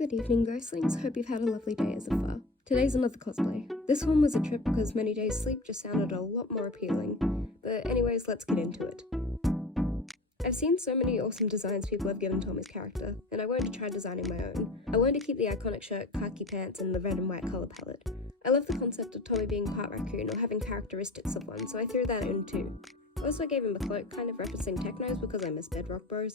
Good evening, Ghostlings. Hope you've had a lovely day as of far. Today's another cosplay. This one was a trip because many days sleep just sounded a lot more appealing. But anyways, let's get into it. I've seen so many awesome designs people have given Tommy's character, and I wanted to try designing my own. I wanted to keep the iconic shirt, khaki pants, and the red and white colour palette. I love the concept of Tommy being part raccoon or having characteristics of one, so I threw that in too. Also, I gave him a cloak, kind of referencing Techno's because I miss Bedrock Bros.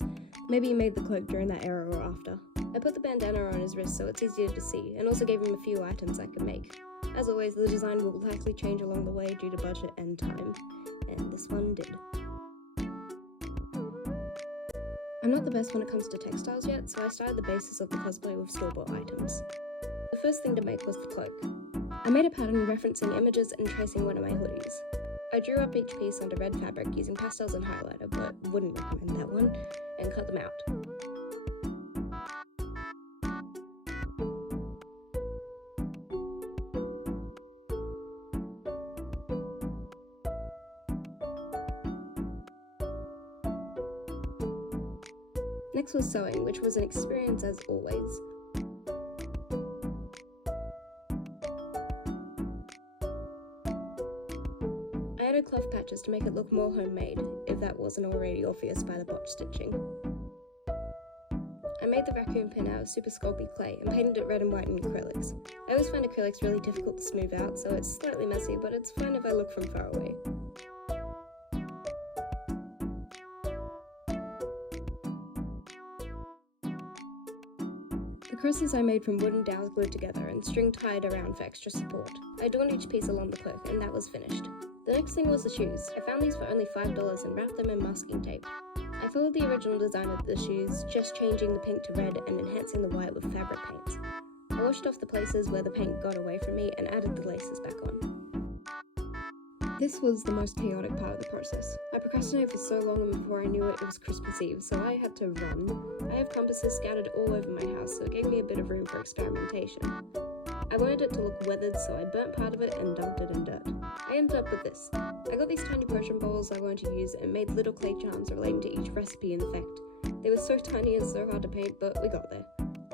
Maybe he made the cloak during that era or after. I put the bandana on his wrist so it's easier to see, and also gave him a few items I could make. As always, the design will likely change along the way due to budget and time, and this one did. I'm not the best when it comes to textiles yet, so I started the basis of the cosplay with store-bought items. The first thing to make was the cloak. I made a pattern referencing images and tracing one of my hoodies. I drew up each piece onto red fabric using pastels and highlighter, but wouldn't recommend that one, and cut them out. Next was sewing, which was an experience as always. I added cloth patches to make it look more homemade, if that wasn't already obvious by the botch stitching. I made the raccoon pin out of super sculpey clay and painted it red and white in acrylics. I always find acrylics really difficult to smooth out, so it's slightly messy, but it's fine if I look from far away. The crosses I made from wooden dowels glued together and string tied around for extra support. I adorned each piece along the cloak, and that was finished. The next thing was the shoes. I found these for only $5 and wrapped them in masking tape. I followed the original design of the shoes, just changing the pink to red and enhancing the white with fabric paints. I washed off the places where the paint got away from me and added the laces back on. This was the most chaotic part of the process. I procrastinated for so long, and before I knew it, it was Christmas Eve, so I had to run. I have compasses scattered all over my house, so it gave me a bit of room for experimentation. I wanted it to look weathered, so I burnt part of it and dunked it in dirt. I ended up with this. I got these tiny potion bowls I wanted to use and made little clay charms relating to each recipe and effect. They were so tiny and so hard to paint, but we got there.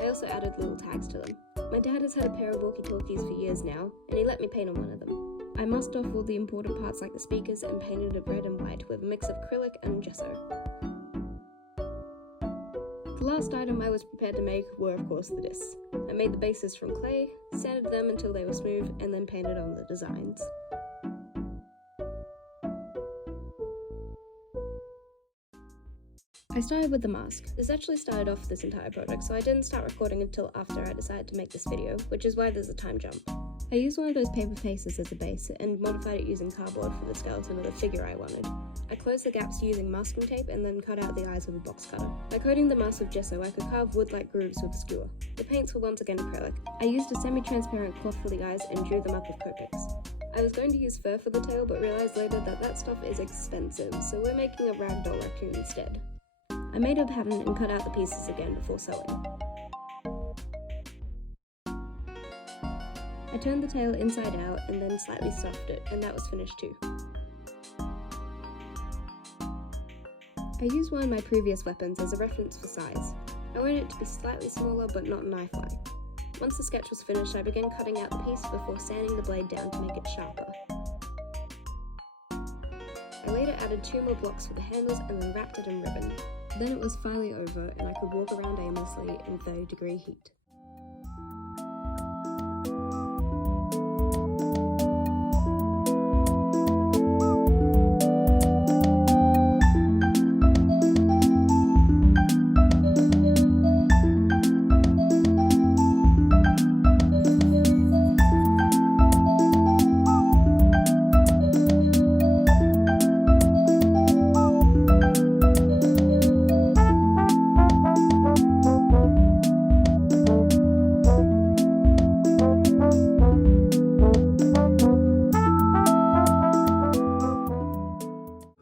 I also added little tags to them. My dad has had a pair of walkie-talkies for years now, and he let me paint on one of them. I masked off all the important parts like the speakers and painted it red and white with a mix of acrylic and gesso. The last item I was prepared to make were of course the discs. I made the bases from clay, sanded them until they were smooth, and then painted on the designs. I started with the mask. This actually started off this entire project, so I didn't start recording until after I decided to make this video, which is why there's a time jump. I used one of those paper faces as a base and modified it using cardboard for the skeleton of the figure I wanted. I closed the gaps using masking tape and then cut out the eyes with a box cutter. By coating the mask with gesso, I could carve wood-like grooves with a skewer. The paints were once again acrylic. I used a semi-transparent cloth for the eyes and drew them up with Copics. I was going to use fur for the tail, but realized later that that stuff is expensive, so we're making a ragdoll raccoon instead. I made a pattern and cut out the pieces again before sewing. I turned the tail inside out and then slightly stuffed it, and that was finished too. I used one of my previous weapons as a reference for size. I wanted it to be slightly smaller but not knife-like. Once the sketch was finished, I began cutting out the piece before sanding the blade down to make it sharper. I later added 2 more blocks for the handles and then wrapped it in ribbon. Then it was finally over and I could walk around aimlessly in 30-degree heat.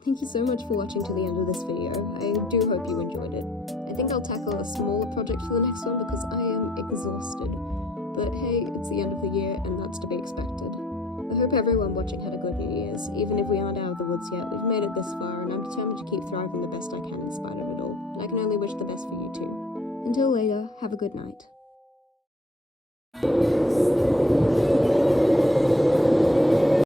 Thank you so much for watching to the end of this video. I do hope you enjoyed it. I think I'll tackle a smaller project for the next one because I am exhausted. But hey, it's the end of the year and that's to be expected. I hope everyone watching had a good New Year's. Even if we aren't out of the woods yet, we've made it this far and I'm determined to keep thriving the best I can in spite of it all. And I can only wish the best for you too. Until later, have a good night.